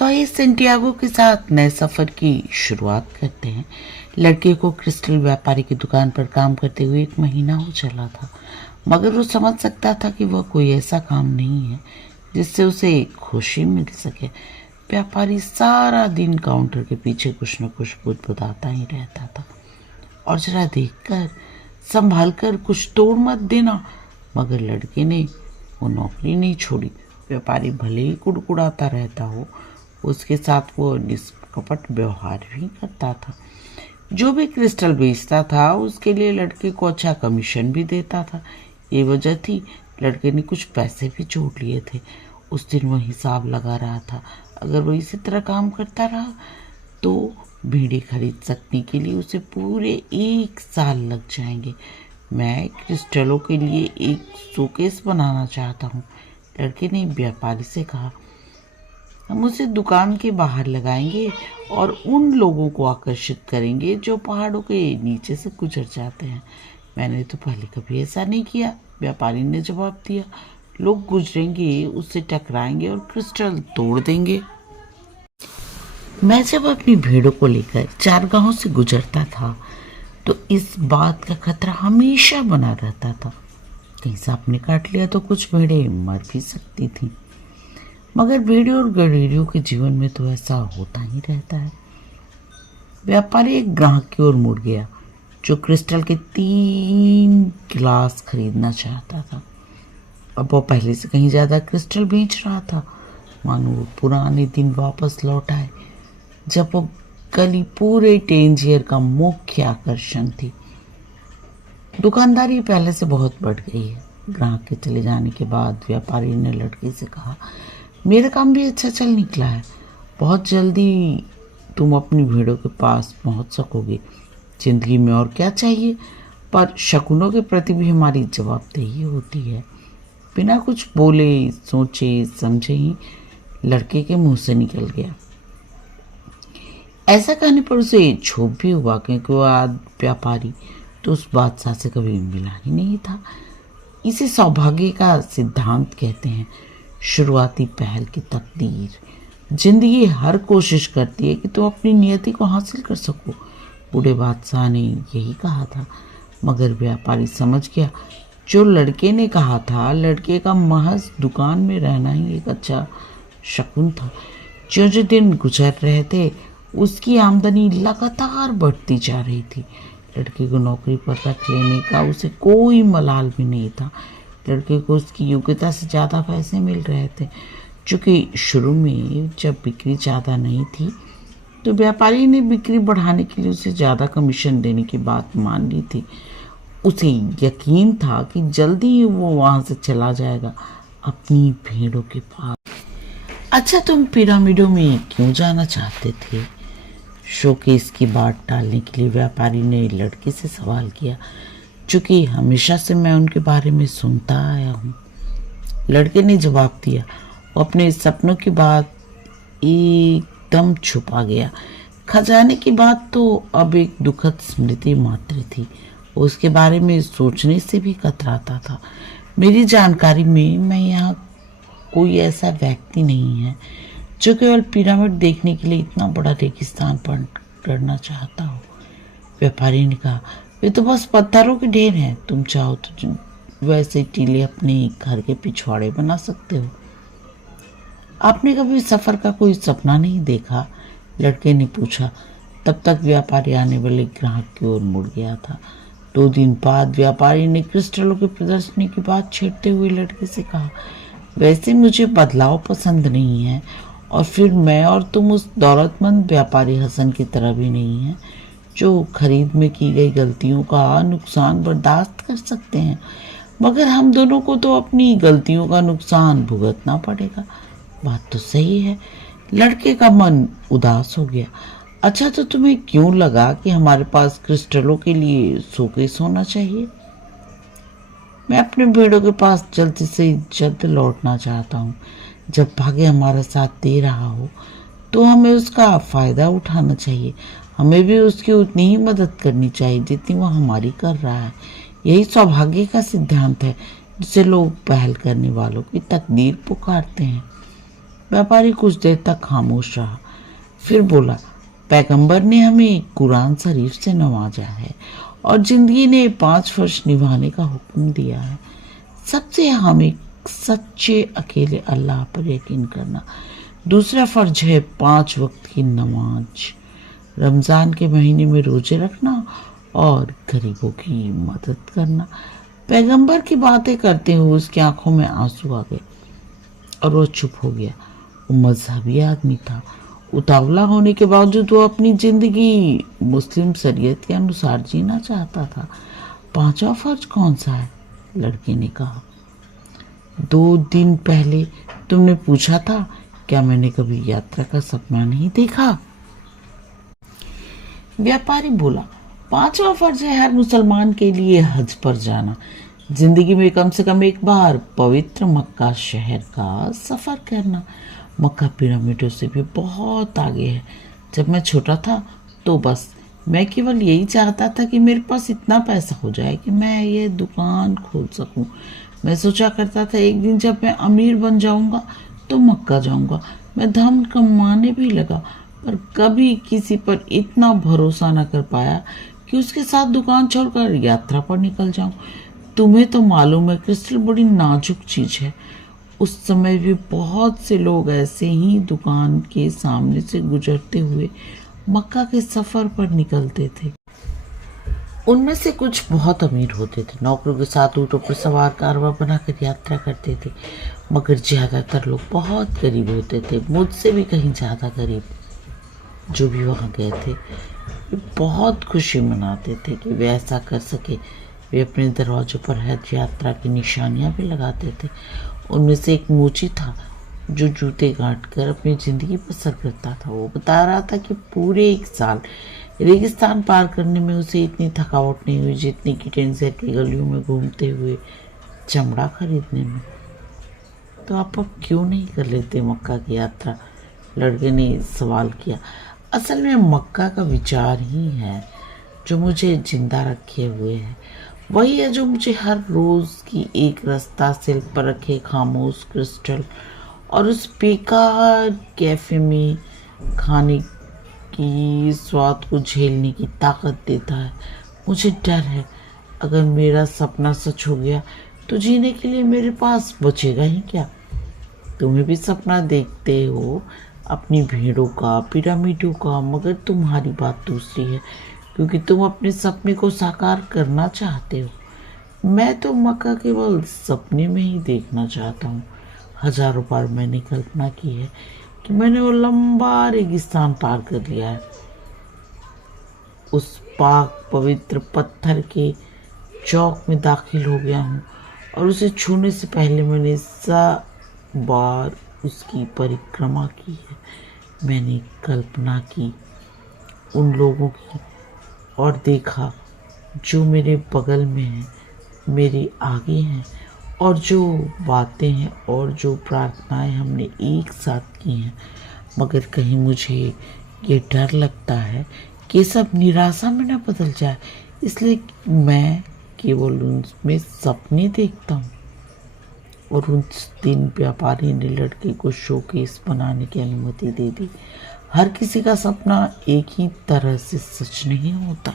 तो आइए सेंटियागो के साथ नए सफ़र की शुरुआत करते हैं। लड़के को क्रिस्टल व्यापारी की दुकान पर काम करते हुए 1 महीना हो चला था, मगर वो समझ सकता था कि वह कोई ऐसा काम नहीं है जिससे उसे खुशी मिल सके। व्यापारी सारा दिन काउंटर के पीछे कुछ न कुछ बुदबुदाता ही रहता था। और जरा देखकर संभाल कर कुछ तोड़ मत देना। मगर लड़के ने वो नौकरी नहीं छोड़ी। व्यापारी भले ही कुड़कुड़ाता रहता हो, उसके साथ वो निष्कपट व्यवहार भी करता था। जो भी क्रिस्टल बेचता था उसके लिए लड़के को अच्छा कमीशन भी देता था। ये वजह थी लड़के ने कुछ पैसे भी जोड़ लिए थे। उस दिन वह हिसाब लगा रहा था। अगर वो इसी तरह काम करता रहा तो भीड़े खरीद सकने के लिए उसे पूरे 1 साल लग जाएंगे। मैं क्रिस्टलों के लिए एक शोकेस बनाना चाहता हूँ, लड़के ने व्यापारी से कहा। हम उसे दुकान के बाहर लगाएंगे और उन लोगों को आकर्षित करेंगे जो पहाड़ों के नीचे से गुजर जाते हैं। मैंने तो पहले कभी ऐसा नहीं किया, व्यापारी ने जवाब दिया। लोग गुजरेंगे, उससे टकराएंगे और क्रिस्टल तोड़ देंगे। मैं जब अपनी भेड़ों को लेकर चारगाहों से गुजरता था तो इस बात का खतरा हमेशा बना रहता था। कहीं सांप ने काट लिया तो कुछ भेड़ें मर भी सकती थीं। मगर भेड़ियों और गडेरियों के जीवन में तो ऐसा होता ही रहता है। व्यापारी एक ग्राहक की ओर मुड़ गया जो क्रिस्टल के 3 गिलास खरीदना चाहता था। अब वो पहले से कहीं ज्यादा क्रिस्टल बेच रहा था, मानो वो पुराने दिन वापस लौट आए जब वो गली पूरे टेंजियर का मुख्य आकर्षण थी। दुकानदारी पहले से बहुत बढ़ गई है। ग्राहक के चले जाने के बाद व्यापारी ने लड़के से कहा, मेरा काम भी अच्छा चल निकला है। बहुत जल्दी तुम अपनी भेड़ों के पास पहुंच सकोगे। जिंदगी में और क्या चाहिए, पर शकुनों के प्रति भी हमारी जवाबदेही होती है। बिना कुछ बोले सोचे समझे ही लड़के के मुंह से निकल गया। ऐसा कहने पर उसे क्षोभ भी हुआ, क्योंकि वह आज व्यापारी तो उस बादशाह से कभी मिला ही नहीं था। इसे सौभाग्य का सिद्धांत कहते हैं। शुरुआती पहल की तकदीर। जिंदगी हर कोशिश करती है कि तुम अपनी नियति को हासिल कर सको। बूढ़े बादशाह ने यही कहा था, मगर व्यापारी समझ गया जो लड़के ने कहा था। लड़के का महज दुकान में रहना ही एक अच्छा शकुन था। जो जो दिन गुजर रहे थे उसकी आमदनी लगातार बढ़ती जा रही थी। लड़के को नौकरी पर रख लेने का उसे कोई मलाल भी नहीं था। लड़के को उसकी योग्यता से ज़्यादा पैसे मिल रहे थे। चूँकि शुरू में जब बिक्री ज़्यादा नहीं थी तो व्यापारी ने बिक्री बढ़ाने के लिए उसे ज़्यादा कमीशन देने की बात मान ली थी। उसे यकीन था कि जल्दी ही वो वहाँ से चला जाएगा अपनी भेड़ों के पास। अच्छा, तुम पिरामिडों में क्यों जाना चाहते थे? शोकेस की बात टालने के लिए व्यापारी ने लड़के से सवाल किया, चूँकि हमेशा से मैं उनके बारे में सुनता आया हूँ। लड़के ने जवाब दिया। वो अपने सपनों की बात एकदम छुपा गया। खजाने की बात तो अब एक दुखद स्मृति मात्र थी। उसके बारे में सोचने से भी कतराता था। मेरी जानकारी में मैं यहाँ कोई ऐसा व्यक्ति नहीं है जो केवल पिरामिड देखने के लिए इतना बड़ा रेगिस्तान पर करना चाहता हो, व्यापारी ने कहा। वे तो बस पत्थरों के ढेर हैं। तुम चाहो तो वैसे टीले अपने घर के पिछवाड़े बना सकते हो। आपने कभी सफर का कोई सपना नहीं देखा? लड़के ने पूछा। तब तक व्यापारी आने वाले ग्राहक की ओर मुड़ गया था। 2 दिन बाद व्यापारी ने क्रिस्टलों की प्रदर्शनी की बात छेड़ते हुए लड़के से कहा, वैसे मुझे बदलाव पसंद नहीं है, और फिर मैं और तुम उस दौलतमंद व्यापारी हसन की तरह भी नहीं है जो खरीद में की गई गलतियों का नुकसान बर्दाश्त कर सकते हैं। मगर हम दोनों को तो अपनी गलतियों का नुकसान भुगतना पड़ेगा। बात तो सही है। लड़के का मन उदास हो गया। अच्छा, तो तुम्हें क्यों लगा कि हमारे पास क्रिस्टलों के लिए शोकेस होना चाहिए? मैं अपने भेड़ों के पास जल्द से जल्द लौटना चाहता हूँ। जब भाग्य हमारा साथ दे रहा हो तो हमें उसका फ़ायदा उठाना चाहिए। हमें भी उसकी उतनी ही मदद करनी चाहिए जितनी वो हमारी कर रहा है। यही सौभाग्य का सिद्धांत है जिसे लोग पहल करने वालों की तकदीर पुकारते हैं। व्यापारी कुछ देर तक खामोश रहा, फिर बोला, पैगंबर ने हमें कुरान शरीफ से नवाजा है और जिंदगी ने 5 फर्ज निभाने का हुक्म दिया है। सबसे हमें सच्चे अकेले अल्लाह पर यकीन करना। दूसरा फर्ज है 5 वक्त की नमाज, रमज़ान के महीने में रोजे रखना और गरीबों की मदद करना। पैगंबर की बातें करते हुए उसकी आंखों में आंसू आ गए और वो चुप हो गया। वो मजहबी आदमी था। उतावला होने के बावजूद वो अपनी जिंदगी मुस्लिम शरीयत के अनुसार जीना चाहता था। 5वां फर्ज कौन सा है? लड़के ने कहा, 2 दिन पहले तुमने पूछा था क्या मैंने कभी यात्रा का सपना नहीं देखा? व्यापारी बोला, 5वां फर्ज है हर मुसलमान के लिए हज पर जाना, जिंदगी में कम से कम एक बार पवित्र मक्का शहर का सफर करना। मक्का पिरामिडों से भी बहुत आगे है। जब मैं छोटा था तो बस मैं केवल यही चाहता था कि मेरे पास इतना पैसा हो जाए कि मैं ये दुकान खोल सकूं। मैं सोचा करता था एक दिन जब मैं अमीर बन जाऊंगा तो मक्का जाऊंगा। मैं धन कमाने भी लगा, पर कभी किसी पर इतना भरोसा न कर पाया कि उसके साथ दुकान छोड़कर यात्रा पर निकल जाऊं। तुम्हें तो मालूम है क्रिस्टल बड़ी नाजुक चीज है। उस समय भी बहुत से लोग ऐसे ही दुकान के सामने से गुजरते हुए मक्का के सफर पर निकलते थे। उनमें से कुछ बहुत अमीर होते थे, नौकरों के साथ ऊँटों पर सवार कारवां बनाकर यात्रा करते थे, मगर ज्यादातर लोग बहुत गरीब होते थे, मुझसे भी कहीं ज्यादा गरीब। जो भी वहाँ गए थे वे बहुत खुशी मनाते थे कि वे ऐसा कर सके। वे अपने दरवाजों पर हज यात्रा की निशानियां भी लगाते थे। उनमें से एक मोची था जो जूते गांठ कर अपनी जिंदगी बसर करता था। वो बता रहा था कि पूरे 1 साल रेगिस्तान पार करने में उसे इतनी थकावट नहीं हुई जितनी कि टेंसर की गलियों में घूमते हुए चमड़ा खरीदने में। तो आप अब क्यों नहीं कर लेते मक्का की यात्रा? लड़के ने सवाल किया। असल में मक्का का विचार ही है जो मुझे जिंदा रखे हुए है। वही है जो मुझे हर रोज की एक रास्ता सिल्क पर रखे खामोश क्रिस्टल और उस बेकार कैफे में खाने की स्वाद को झेलने की ताकत देता है। मुझे डर है अगर मेरा सपना सच हो गया तो जीने के लिए मेरे पास बचेगा ही क्या? तुम्हें भी सपना देखते हो अपनी भेड़ों का, पिरामिडों का, मगर तुम्हारी बात दूसरी है क्योंकि तुम अपने सपने को साकार करना चाहते हो। मैं तो मक्का केवल सपने में ही देखना चाहता हूँ। हजारों बार मैंने कल्पना की है कि मैंने वो लंबा रेगिस्तान पार कर लिया है, उस पाक पवित्र पत्थर के चौक में दाखिल हो गया हूँ और उसे छूने से पहले मैंने 100 बार उसकी परिक्रमा की है। मैंने कल्पना की उन लोगों की और देखा जो मेरे बगल में हैं, मेरे आगे हैं, और जो बातें हैं और जो प्रार्थनाएं हमने एक साथ की हैं। मगर कहीं मुझे ये डर लगता है कि सब निराशा में न बदल जाए, इसलिए मैं केवल उनमें सपने देखता हूँ। और उस दिन व्यापारी ने लड़के को शोकेस बनाने की अनुमति दे दी। हर किसी का सपना एक ही तरह से सच नहीं होता।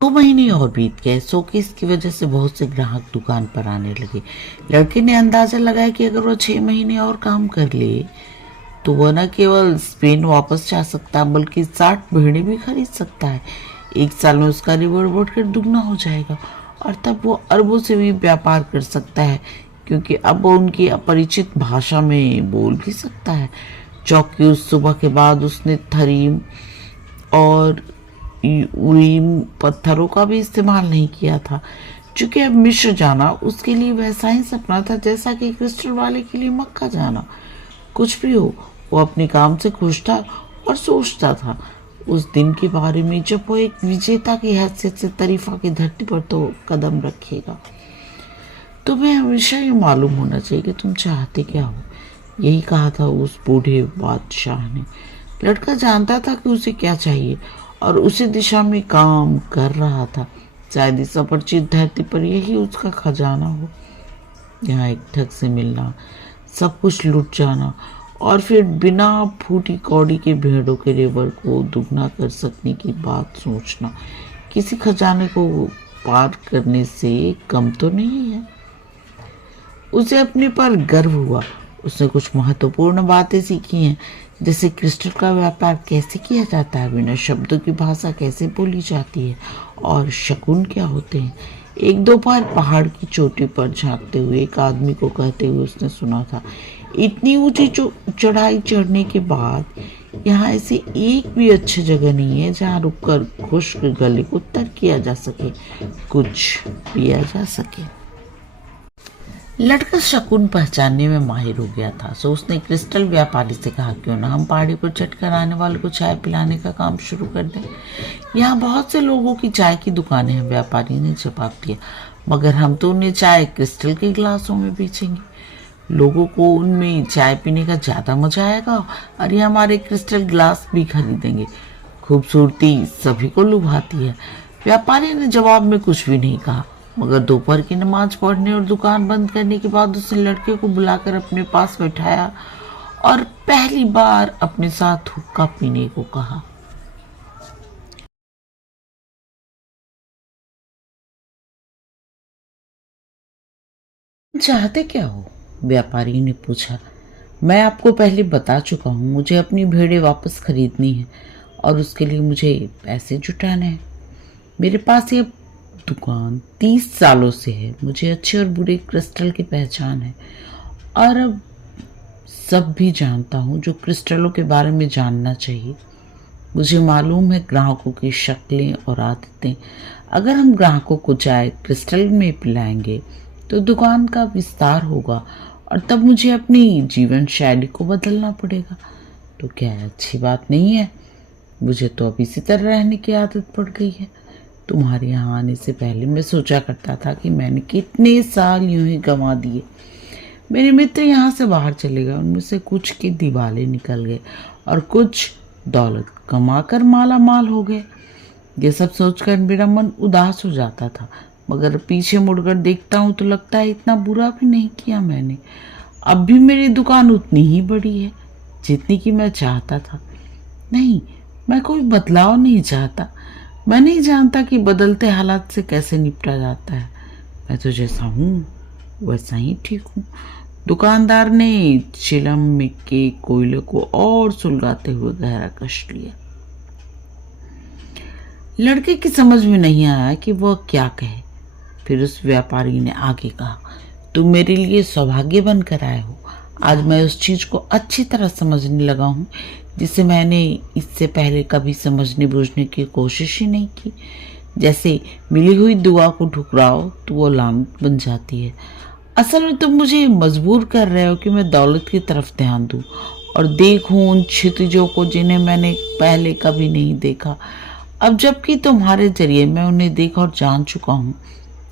2 महीने और बीत गए। शोकेस की वजह से बहुत से ग्राहक दुकान पर आने लगे। लड़के ने अंदाजा लगाया कि अगर वो 6 महीने और काम कर ले तो वह न केवल स्पेन वापस जा सकता बल्कि 60 भेड़ें भी खरीद सकता है। 1 साल में उसका रिवॉर्ड बढ़कर दुगना हो जाएगा और तब वो अरबों से भी व्यापार कर सकता है क्योंकि अब वो उनकी अपरिचित भाषा में बोल भी सकता है। चौक की उस सुबह के बाद उसने थरीम और उरीम पत्थरों का भी इस्तेमाल नहीं किया था, क्योंकि अब मिस्र जाना उसके लिए वैसा ही सपना था जैसा कि क्रिस्टल वाले के लिए मक्का जाना। कुछ भी हो, वो अपने काम से खुश था और सोचता था उस दिन के बारे में जब वो एक विजेता की हैसियत से तरीफा की धरती पर तो कदम रखेगा। तुम्हें हमेशा ये मालूम होना चाहिए कि तुम चाहते क्या हो, यही कहा था उस बूढ़े बादशाह ने। लड़का जानता था कि उसे क्या चाहिए और उसी दिशा में काम कर रहा था। शायद इस अपरिचित धरती पर यही उसका खजाना हो। यहाँ एक ठग से मिलना, सब कुछ लुट जाना और फिर बिना फूटी कौड़ी के भेड़ों के रेवड़ को दुगना कर सकने की बात सोचना किसी खजाने को पार करने से कम तो नहीं है। उसे अपने पर गर्व हुआ। उसने कुछ महत्वपूर्ण बातें सीखी हैं, जैसे क्रिस्टल का व्यापार कैसे किया जाता है, बिना शब्दों की भाषा कैसे बोली जाती है और शकुन क्या होते हैं। एक दोपहर पहाड़ की चोटी पर झांकते हुए एक आदमी को कहते हुए उसने सुना था, इतनी ऊंची चढ़ाई चढ़ने के बाद यहाँ ऐसी एक भी अच्छी जगह नहीं है जहाँ रुककर खुश्क गले को तर किया जा सके, कुछ पिया जा सके। लड़का शकुन पहचानने में माहिर हो गया था, सो उसने क्रिस्टल व्यापारी से कहा, क्यों ना हम पहाड़ी पर चढ़कर आने वाले को चाय पिलाने का काम शुरू कर दें। यहाँ बहुत से लोगों की चाय की दुकानें हैं, व्यापारी ने जवाब दिया, मगर हम तो उन्हें चाय क्रिस्टल के गिलासों में बेचेंगे। लोगों को उनमें चाय पीने का ज़्यादा मजा आएगा और ये हमारे क्रिस्टल गिलास भी खरीदेंगे। खूबसूरती सभी को लुभाती है। व्यापारी ने जवाब में कुछ भी नहीं कहा, मगर दोपहर की नमाज पढ़ने और दुकान बंद करने के बाद उसने लड़के को बुलाकर अपने पास बैठाया और पहली बार अपने साथ हुक्का पीने को कहा। चाहते क्या हो? व्यापारी ने पूछा। मैं आपको पहले बता चुका हूँ, मुझे अपनी भेड़ें वापस खरीदनी है और उसके लिए मुझे पैसे जुटाने हैं। मेरे पास ये दुकान 30 सालों से है, मुझे अच्छे और बुरे क्रिस्टल की पहचान है और अब सब भी जानता हूँ जो क्रिस्टलों के बारे में जानना चाहिए। मुझे मालूम है ग्राहकों की शक्लें और आदतें। अगर हम ग्राहकों को चाय क्रिस्टल में पिलाएंगे तो दुकान का विस्तार होगा और तब मुझे अपनी जीवन शैली को बदलना पड़ेगा। तो क्या अच्छी बात नहीं है? मुझे तो अब इसी तरह रहने की आदत पड़ गई है। तुम्हारे यहाँ आने से पहले मैं सोचा करता था कि मैंने कितने साल यूं ही गंवा दिए। मेरे मित्र यहाँ से बाहर चले गए, उनमें से कुछ के दिवाले निकल गए और कुछ दौलत कमाकर माला माल हो गए। ये सब सोचकर मेरा मन उदास हो जाता था, मगर पीछे मुड़कर देखता हूँ तो लगता है इतना बुरा भी नहीं किया मैंने। अब भी मेरी दुकान उतनी ही बड़ी है जितनी कि मैं चाहता था। नहीं, मैं कोई बदलाव नहीं चाहता। मैं नहीं जानता कि बदलते हालात से कैसे निपटा जाता है। मैं तो जैसा हूँ वैसा ही ठीक हूँ। दुकानदार ने चिलम में के कोयले को और सुलगाते हुए गहरा कश लिया। लड़के की समझ में नहीं आया कि वह क्या कहे। फिर उस व्यापारी ने आगे कहा, तुम मेरे लिए सौभाग्य बनकर आए हो। आज मैं उस चीज को अच्छी तरह समझने लगा हूँ जिसे मैंने इससे पहले कभी समझने बूझने की कोशिश ही नहीं की। जैसे मिली हुई दुआ को ठुकराओ तो वो लानत बन जाती है। असल में तुम मुझे मजबूर कर रहे हो कि मैं दौलत की तरफ ध्यान दूं और देखूं उन क्षितिजों को जिन्हें मैंने पहले कभी नहीं देखा। अब जबकि तुम्हारे जरिए मैं उन्हें देख और जान चुका हूँ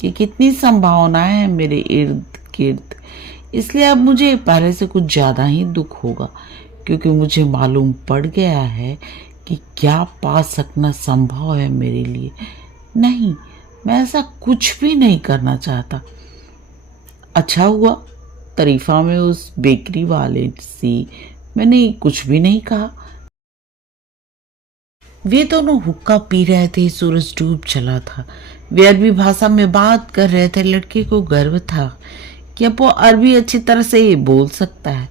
कि कितनी संभावनाएं हैं मेरे इर्द गिर्द, इसलिए अब मुझे पहले से कुछ ज़्यादा ही दुख होगा, क्योंकि मुझे मालूम पड़ गया है कि क्या पा सकना संभव है मेरे लिए। नहीं, मैं ऐसा कुछ भी नहीं करना चाहता। अच्छा हुआ तरीफा में उस बेकरी वाले से मैंने कुछ भी नहीं कहा। वे दोनों हुक्का पी रहे थे, सूरज डूब चला था। वे अरबी भाषा में बात कर रहे थे। लड़के को गर्व था कि अब वो अरबी अच्छी तरह से बोल सकता है।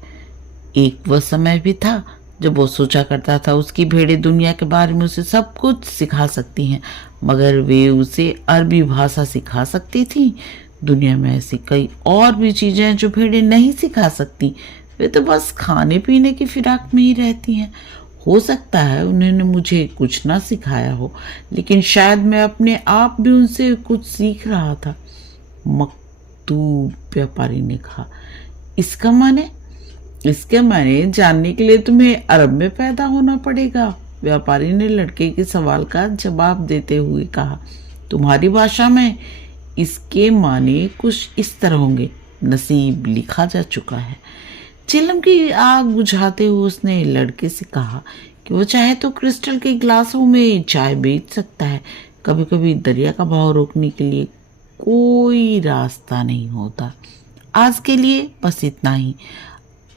एक वह समय भी था जब वो सोचा करता था उसकी भेड़ें दुनिया के बारे में उसे सब कुछ सिखा सकती हैं, मगर वे उसे अरबी भाषा सिखा सकती थी। दुनिया में ऐसी कई और भी चीजें हैं जो भेड़ें नहीं सिखा सकती। वे तो बस खाने पीने की फिराक में ही रहती हैं। हो सकता है उन्होंने मुझे कुछ ना सिखाया हो, लेकिन शायद मैं अपने आप भी उनसे कुछ सीख रहा था। मकतूब, व्यापारी ने कहा। इसके माने जानने के लिए तुम्हें अरब में पैदा होना पड़ेगा। व्यापारी ने लड़के के सवाल का जवाब देते हुए कहा, तुम्हारी भाषा में इसके माने कुछ इस तरह होंगे, नसीब लिखा जा चुका है। चिलम की आग बुझाते हुए उसने लड़के से कहा कि वो चाहे तो क्रिस्टल के गिलासों में चाय बेच सकता है। कभी कभी दरिया का बहाव रोकने के लिए कोई रास्ता नहीं होता। आज के लिए बस इतना ही।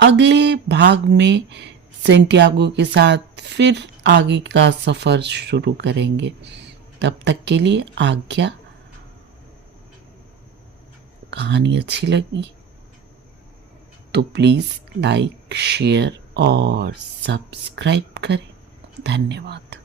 अगले भाग में सेंटियागो के साथ फिर आगे का सफ़र शुरू करेंगे। तब तक के लिए आज्ञा। कहानी अच्छी लगी तो प्लीज़ लाइक, शेयर और सब्सक्राइब करें। धन्यवाद।